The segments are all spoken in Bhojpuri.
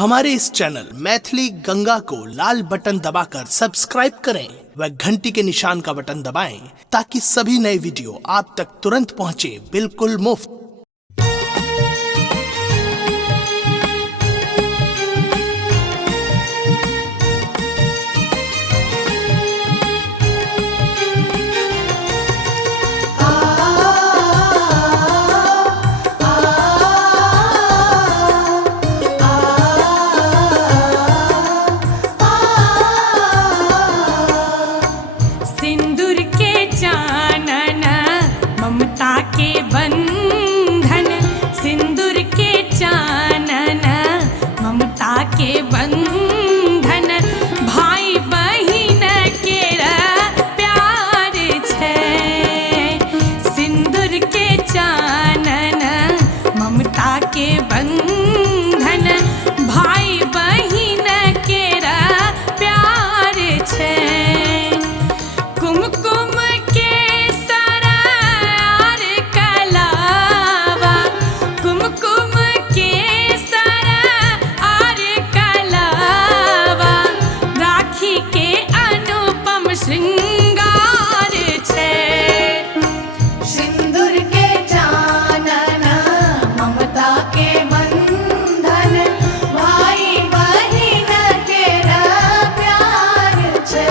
हमारे इस चैनल मैथिली गंगा को लाल बटन दबाकर सब्सक्राइब करें व घंटी के निशान का बटन दबाएं ताकि सभी नए वीडियो आप तक तुरंत पहुंचे बिल्कुल मुफ्त। बंधन सिंदूर के चानन ममता के बंधन भाई बहिन के प्यार छे। सिंदूर के चानन ममता के बंधन भाई बहिन के प्यार छे। कुमकुम श्रृंगार छे। सिंदूर के चानन ममता के बंधन भाई बहिन के प्यार छे।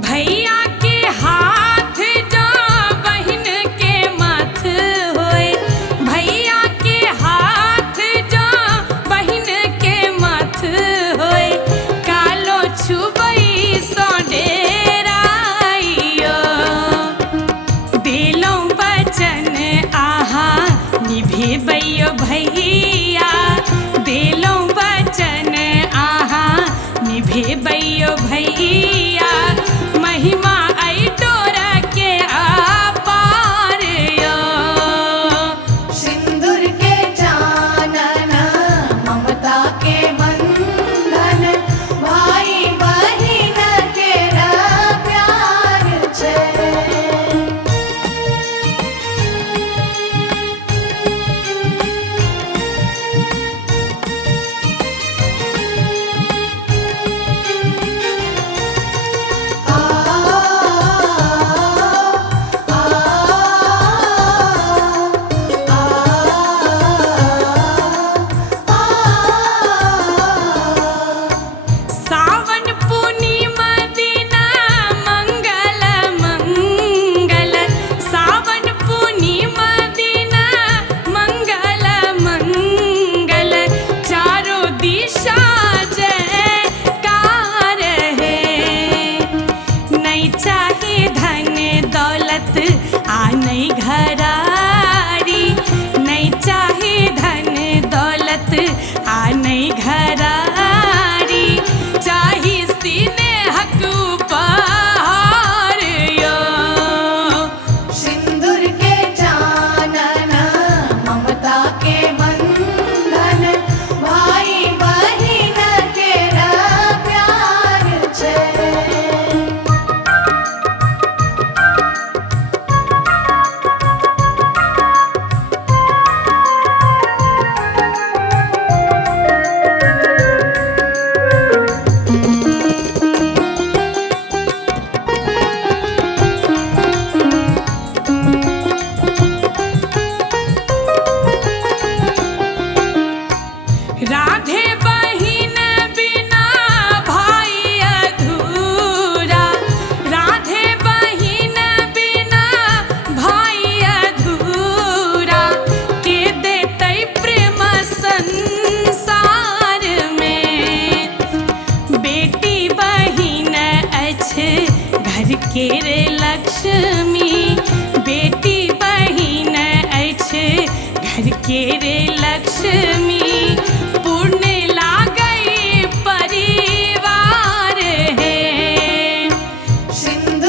भैया के हाथ जो बहिन के मथ होए। भैया के हाथ जो बहिन के मथ होए। कालो छुबई सो डेराइयो दिलों बचन आहा निभेबैयो भैया। दिलों बचन आहा निभेबैयो भैया। महिमा आई डोरा के आपार यो। सिंदूर के चानन ममता के बंधन भाई बहिन के प्यार छे। चाहे धन दौलत आ नहीं घरारी। नहीं चाहे धन दौलत आ नहीं घरारी। चाहे सीने हक उपहार यो। सिंदूर के चानन ममता के बंधन भाई बहिन के प्यार छे। राधे बहिन बिना भाई अधूरा। राधे बहिन बिना भाई अधूरा। के देते प्रेम संसार में। बेटी बहिन अछि घर के रे लक्ष्मी। बेटी बहिन अछि घर के रे लक्ष्मी। पुण्य लागई परिवार है। सिंदूर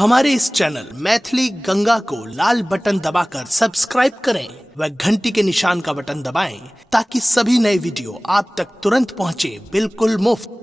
हमारे इस चैनल मैथिली गंगा को लाल बटन दबाकर सब्सक्राइब करें व घंटी के निशान का बटन दबाएं ताकि सभी नए वीडियो आप तक तुरंत पहुंचे बिल्कुल मुफ्त।